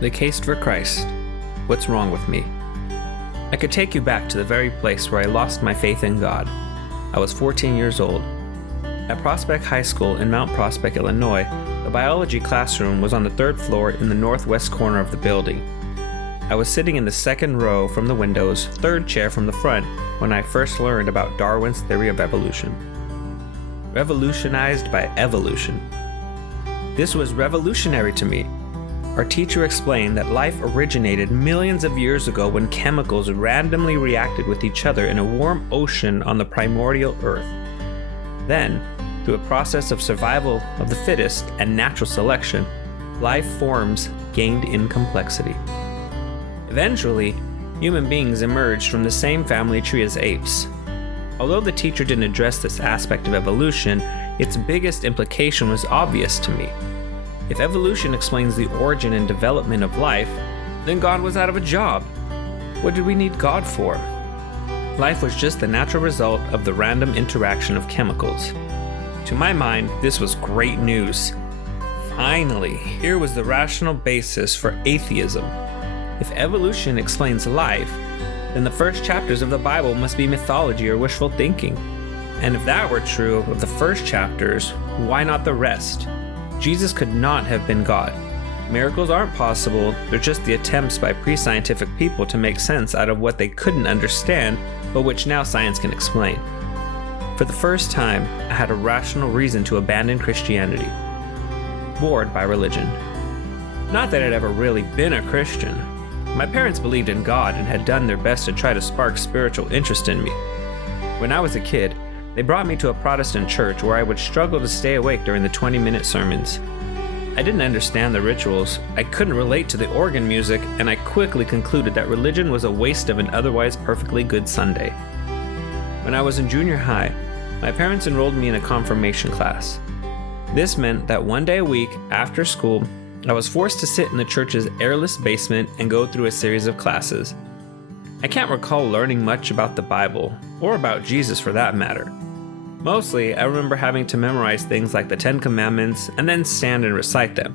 The Case for Christ. What's wrong with me? I could take you back to the very place where I lost my faith in God. I was 14 years old. At Prospect High School in Mount Prospect, Illinois, the biology classroom was on the third floor in the northwest corner of the building. I was sitting in the second row from the windows, third chair from the front, when I first learned about Darwin's theory of evolution. Revolutionized by evolution. This was revolutionary to me. Our teacher explained that life originated millions of years ago when chemicals randomly reacted with each other in a warm ocean on the primordial Earth. Then, through a process of survival of the fittest and natural selection, life forms gained in complexity. Eventually, human beings emerged from the same family tree as apes. Although the teacher didn't address this aspect of evolution, its biggest implication was obvious to me. If evolution explains the origin and development of life, then God was out of a job. What did we need God for? Life was just the natural result of the random interaction of chemicals. To my mind, this was great news. Finally, here was the rational basis for atheism. If evolution explains life, then the first chapters of the Bible must be mythology or wishful thinking. And if that were true of the first chapters, why not the rest? Jesus could not have been God. Miracles aren't possible, they're just the attempts by pre-scientific people to make sense out of what they couldn't understand, but which now science can explain. For the first time, I had a rational reason to abandon Christianity. Bored by religion. Not that I'd ever really been a Christian. My parents believed in God and had done their best to try to spark spiritual interest in me. When I was a kid, they brought me to a Protestant church where I would struggle to stay awake during the 20-minute sermons. I didn't understand the rituals, I couldn't relate to the organ music, and I quickly concluded that religion was a waste of an otherwise perfectly good Sunday. When I was in junior high, my parents enrolled me in a confirmation class. This meant that one day a week, after school, I was forced to sit in the church's airless basement and go through a series of classes. I can't recall learning much about the Bible, or about Jesus for that matter. Mostly, I remember having to memorize things like the Ten Commandments and then stand and recite them.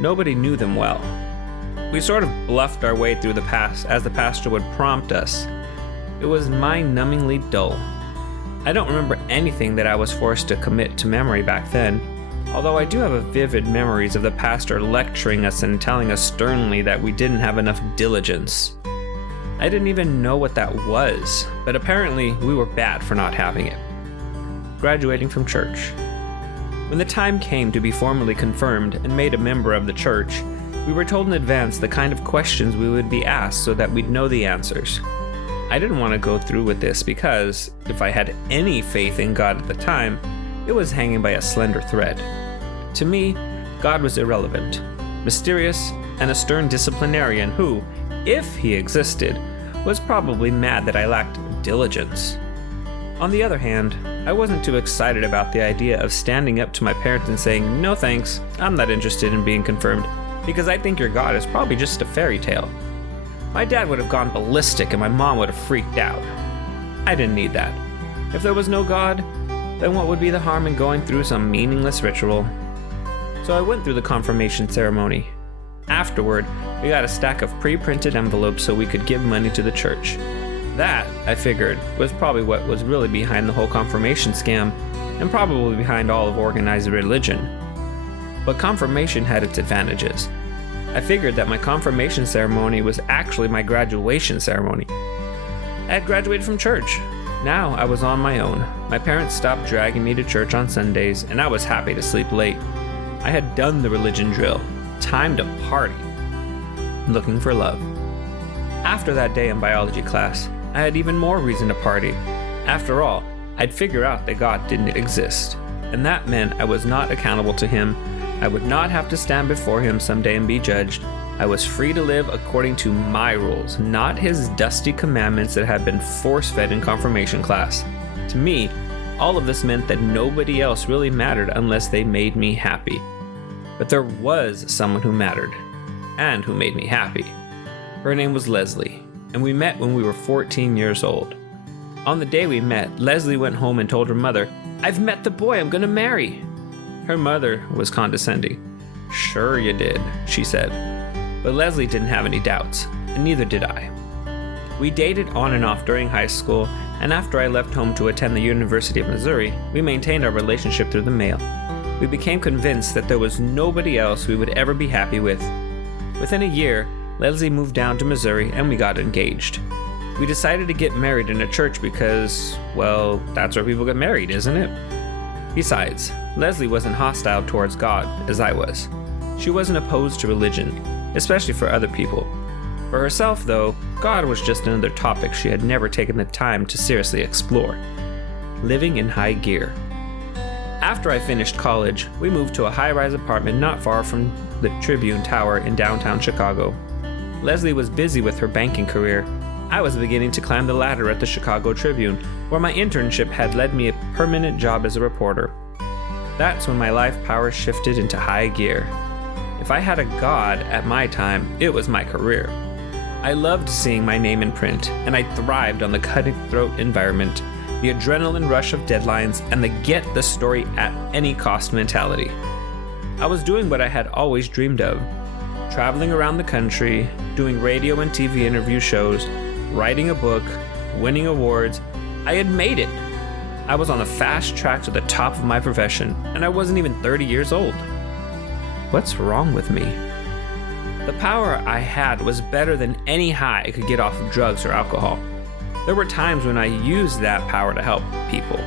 Nobody knew them well. We sort of bluffed our way through the past as the pastor would prompt us. It was mind-numbingly dull. I don't remember anything that I was forced to commit to memory back then, although I do have vivid memories of the pastor lecturing us and telling us sternly that we didn't have enough diligence. I didn't even know what that was, but apparently we were bad for not having it. Graduating from church. When the time came to be formally confirmed and made a member of the church, we were told in advance the kind of questions we would be asked so that we'd know the answers. I didn't want to go through with this because, if I had any faith in God at the time, it was hanging by a slender thread. To me, God was irrelevant, mysterious, and a stern disciplinarian who, if he existed, was probably mad that I lacked diligence. On the other hand, I wasn't too excited about the idea of standing up to my parents and saying, "No thanks, I'm not interested in being confirmed, because I think your God is probably just a fairy tale." My dad would have gone ballistic and my mom would have freaked out. I didn't need that. If there was no God, then what would be the harm in going through some meaningless ritual? So I went through the confirmation ceremony. Afterward, we got a stack of pre-printed envelopes so we could give money to the church. That, I figured, was probably what was really behind the whole confirmation scam, and probably behind all of organized religion. But confirmation had its advantages. I figured that my confirmation ceremony was actually my graduation ceremony. I had graduated from church. Now I was on my own. My parents stopped dragging me to church on Sundays, and I was happy to sleep late. I had done the religion drill. Time to party. Looking for love. After that day in biology class, I had even more reason to party. After all, I'd figure out that God didn't exist, and that meant I was not accountable to him. I would not have to stand before him someday and be judged. I was free to live according to my rules, not his dusty commandments that had been force-fed in confirmation class. To me, all of this meant that nobody else really mattered unless they made me happy. But there was someone who mattered, and who made me happy. Her name was Leslie, and we met when we were 14 years old. On the day we met, Leslie went home and told her mother, "I've met the boy I'm gonna marry." Her mother was condescending. "Sure you did," she said. But Leslie didn't have any doubts, and neither did I. We dated on and off during high school, and after I left home to attend the University of Missouri, we maintained our relationship through the mail. We became convinced that there was nobody else we would ever be happy with. Within a year, Leslie moved down to Missouri and we got engaged. We decided to get married in a church because, well, that's where people get married, isn't it? Besides, Leslie wasn't hostile towards God as I was. She wasn't opposed to religion, especially for other people. For herself, though, God was just another topic she had never taken the time to seriously explore. Living in high gear. After I finished college, we moved to a high-rise apartment not far from the Tribune Tower in downtown Chicago. Leslie was busy with her banking career. I was beginning to climb the ladder at the Chicago Tribune, where my internship had led me a permanent job as a reporter. That's when my life powers shifted into high gear. If I had a god at my time, it was my career. I loved seeing my name in print, and I thrived on the cutting-throat environment, the adrenaline rush of deadlines, and the get the story at any cost mentality. I was doing what I had always dreamed of, traveling around the country, doing radio and TV interview shows, writing a book, winning awards. I had made it. I was on the fast track to the top of my profession, and I wasn't even 30 years old. What's wrong with me? The power I had was better than any high I could get off of drugs or alcohol. There were times when I used that power to help people.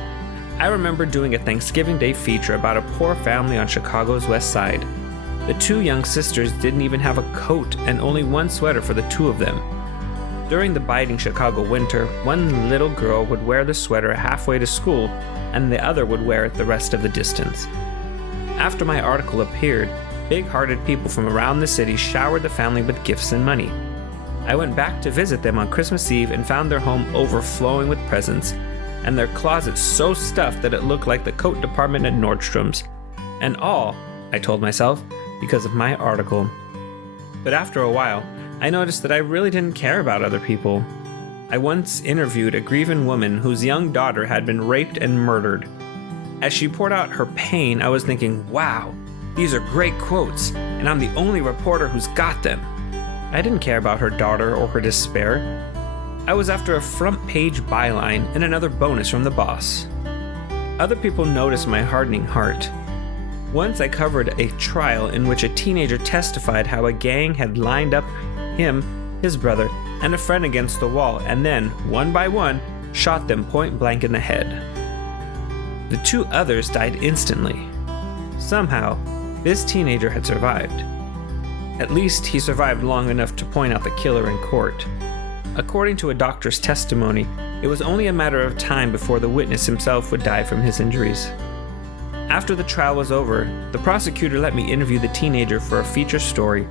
I remember doing a Thanksgiving Day feature about a poor family on Chicago's West Side. The two young sisters didn't even have a coat and only one sweater for the two of them. During the biting Chicago winter, one little girl would wear the sweater halfway to school and the other would wear it the rest of the distance. After my article appeared, big-hearted people from around the city showered the family with gifts and money. I went back to visit them on Christmas Eve and found their home overflowing with presents, and their closets so stuffed that it looked like the coat department at Nordstrom's. And all, I told myself, because of my article. But after a while, I noticed that I really didn't care about other people. I once interviewed a grieving woman whose young daughter had been raped and murdered. As she poured out her pain, I was thinking, wow, these are great quotes, and I'm the only reporter who's got them. I didn't care about her daughter or her despair. I was after a front-page byline and another bonus from the boss. Other people noticed my hardening heart. Once I covered a trial in which a teenager testified how a gang had lined up him, his brother, and a friend against the wall, and then, one by one, shot them point blank in the head. The two others died instantly. Somehow, this teenager had survived. At least he survived long enough to point out the killer in court. According to a doctor's testimony, it was only a matter of time before the witness himself would die from his injuries. After the trial was over, the prosecutor let me interview the teenager for a feature story.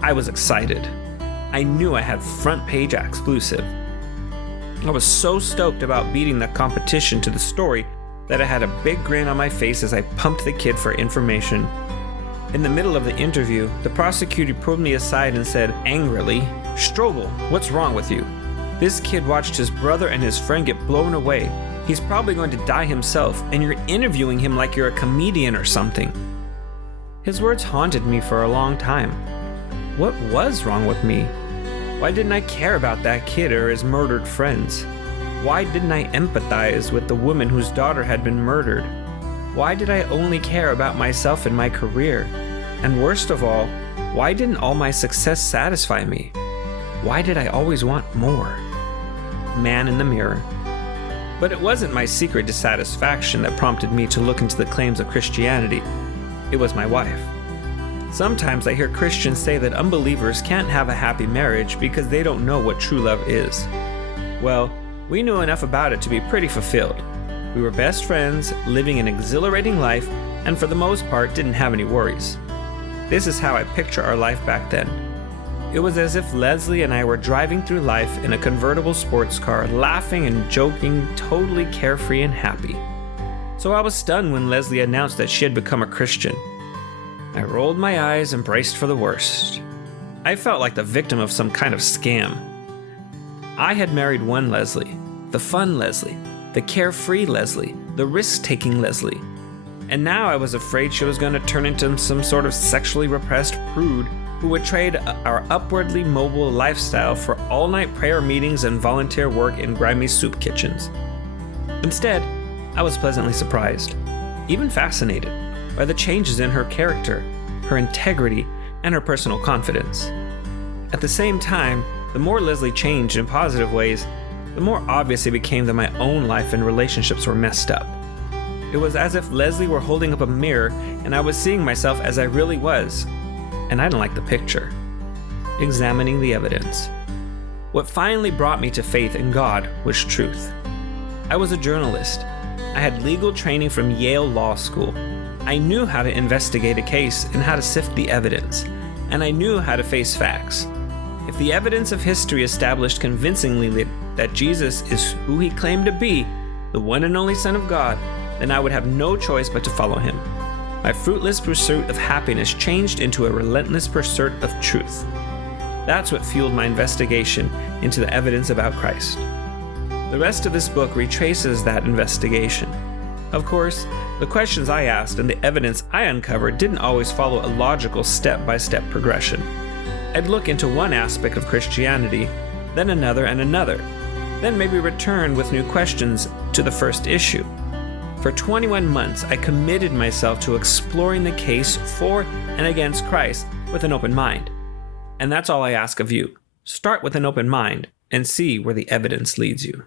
I was excited. I knew I had front-page exclusive. I was so stoked about beating the competition to the story that I had a big grin on my face as I pumped the kid for information. In the middle of the interview, the prosecutor pulled me aside and said angrily, "Strobel, what's wrong with you? This kid watched his brother and his friend get blown away. He's probably going to die himself, and you're interviewing him like you're a comedian or something." His words haunted me for a long time. What was wrong with me? Why didn't I care about that kid or his murdered friends? Why didn't I empathize with the woman whose daughter had been murdered? Why did I only care about myself and my career? And worst of all, why didn't all my success satisfy me? Why did I always want more? Man in the mirror. But it wasn't my secret dissatisfaction that prompted me to look into the claims of Christianity. It was my wife. Sometimes I hear Christians say that unbelievers can't have a happy marriage because they don't know what true love is. Well, we knew enough about it to be pretty fulfilled. We were best friends, living an exhilarating life, and for the most part didn't have any worries. This is how I picture our life back then. It was as if Leslie and I were driving through life in a convertible sports car, laughing and joking, totally carefree and happy. So I was stunned when Leslie announced that she had become a Christian. I rolled my eyes and braced for the worst. I felt like the victim of some kind of scam. I had married one Leslie, the fun Leslie, the carefree Leslie, the risk-taking Leslie. And now I was afraid she was going to turn into some sort of sexually repressed prude who would trade our upwardly mobile lifestyle for all-night prayer meetings and volunteer work in grimy soup kitchens. Instead, I was pleasantly surprised, even fascinated, by the changes in her character, her integrity, and her personal confidence. At the same time, the more Leslie changed in positive ways, the more obvious it became that my own life and relationships were messed up. It was as if Leslie were holding up a mirror and I was seeing myself as I really was, and I didn't like the picture. Examining the evidence. What finally brought me to faith in God was truth. I was a journalist. I had legal training from Yale Law School. I knew how to investigate a case and how to sift the evidence, and I knew how to face facts. If the evidence of history established convincingly that Jesus is who he claimed to be, the one and only Son of God, then I would have no choice but to follow him. My fruitless pursuit of happiness changed into a relentless pursuit of truth. That's what fueled my investigation into the evidence about Christ. The rest of this book retraces that investigation. Of course, the questions I asked and the evidence I uncovered didn't always follow a logical step-by-step progression. I'd look into one aspect of Christianity, then another and another, then maybe return with new questions to the first issue. For 21 months, I committed myself to exploring the case for and against Christ with an open mind. And that's all I ask of you. Start with an open mind and see where the evidence leads you.